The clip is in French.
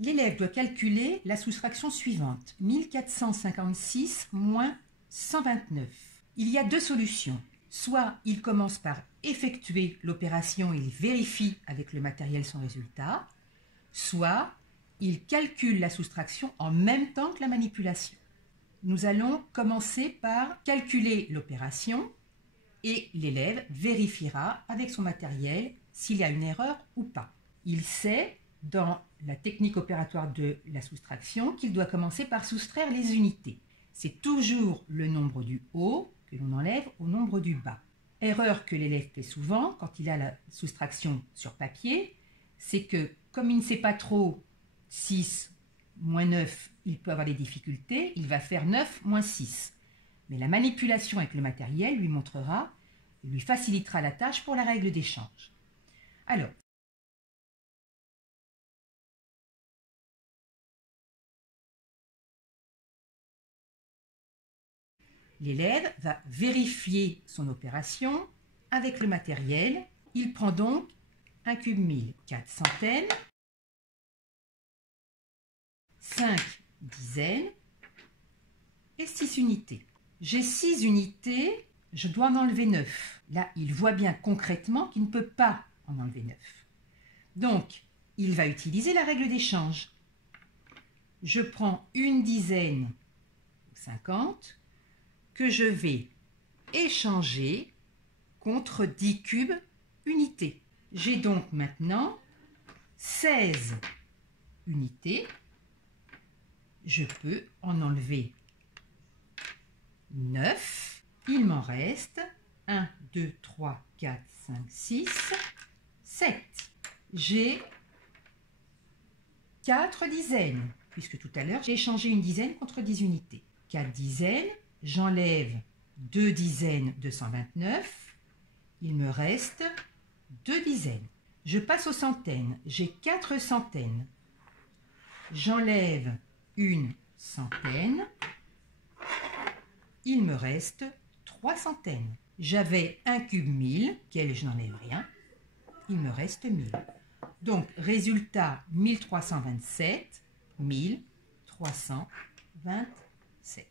L'élève doit calculer la soustraction suivante, 1456 moins 129. Il y a deux solutions. Soit il commence par effectuer l'opération et il vérifie avec le matériel son résultat, soit il calcule la soustraction en même temps que la manipulation. Nous allons commencer par calculer l'opération et l'élève vérifiera avec son matériel s'il y a une erreur ou pas. Il sait, dans la technique opératoire de la soustraction, qu'il doit commencer par soustraire les unités. C'est toujours le nombre du haut que l'on enlève au nombre du bas. Erreur que l'élève fait souvent quand il a la soustraction sur papier, c'est que comme il ne sait pas trop 6 moins 9, il peut avoir des difficultés, il va faire 9 moins 6. Mais la manipulation avec le matériel lui montrera, lui facilitera la tâche pour la règle d'échange. Alors, l'élève va vérifier son opération avec le matériel. Il prend donc 1 cube 1000, 4 centaines, 5 dizaines et 6 unités. J'ai 6 unités, je dois en enlever 9. Là, il voit bien concrètement qu'il ne peut pas en enlever 9. Donc, il va utiliser la règle d'échange. Je prends une dizaine, 50, que je vais échanger contre 10 cubes unités. J'ai donc maintenant 16 unités. Je peux en enlever 9. Il m'en reste 1, 2, 3, 4, 5, 6, 7. J'ai 4 dizaines, puisque tout à l'heure, j'ai échangé une dizaine contre 10 unités. 4 dizaines, j'enlève 2 dizaines de 129. Il me reste 2 dizaines. Je passe aux centaines. J'ai 4 centaines. J'enlève une centaine. Il me reste 3 centaines. J'avais 1 cube 1000, quel je n'enlève rien. Il me reste 1000. Donc, résultat 1327, 1327.